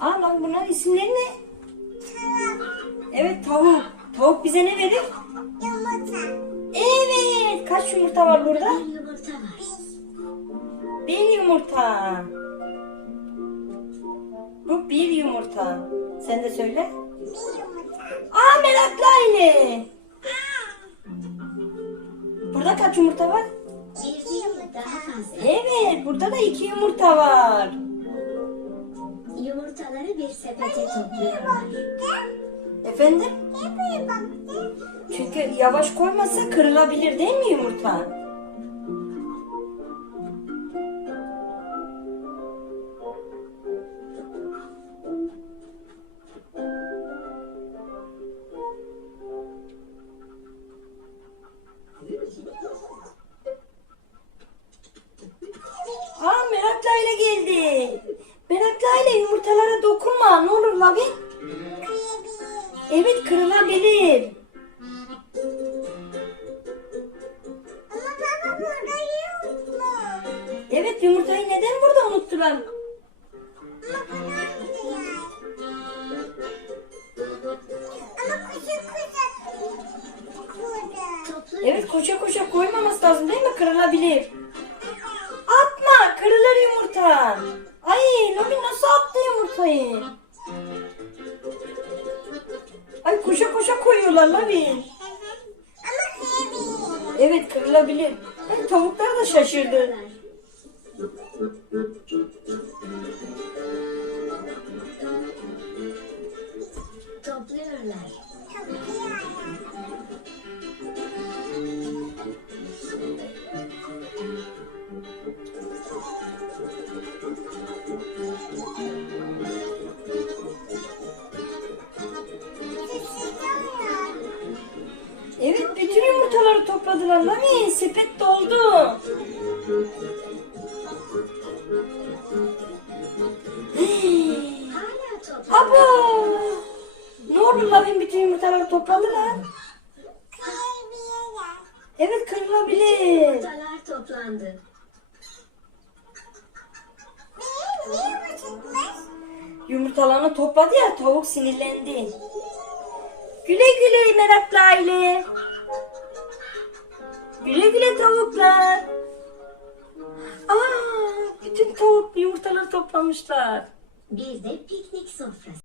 Aa lan bunların isimleri ne? Tavuk. Evet tavuk. Tavuk bize ne verir? Yumurta. Evet. Kaç yumurta var burada? Bir yumurta var. Bir, bir yumurta. Bu bir yumurta. Sen de söyle. Bir yumurta. Aa meraklı aile. burada kaç yumurta var? İki yumurta. Evet burada da iki yumurta var yumurtaları bir sepete topluyorum. Efendim? Hayır, hayır, hayır. Çünkü yavaş koymasa kırılabilir değil mi yumurta? Aa, Meraklayla geldi. Berat yumurtalara dokunma ne olur Lavin. Evet kırılabilir. Ama baba burada unuttum. Evet yumurtayı neden burada unuttular? Bu yani? koşa... Evet koşa koşa koymaması lazım değil mi? Kırılabilir. Atma kırılır yumurta lavi. Ay, Ay kuşa kuşa koyuyorlar lavi. Evet kırılabilir. Ay, tavuklar da şaşırdı. Topluyorlar. Topluyorlar. Evet bütün yumurtaları topladılar Nani sepet doldu Abi, Ne oldu Nani bütün yumurtaları topladılar Kırılabilir Evet kırılabilir bütün yumurtalar toplandı Yumurtalarını topladı ya tavuk sinirlendi. Güle güle meraklı aile. Güle güle tavuklar. Aa, bütün tavuk yumurtaları toplamışlar. Bir de piknik sofrası.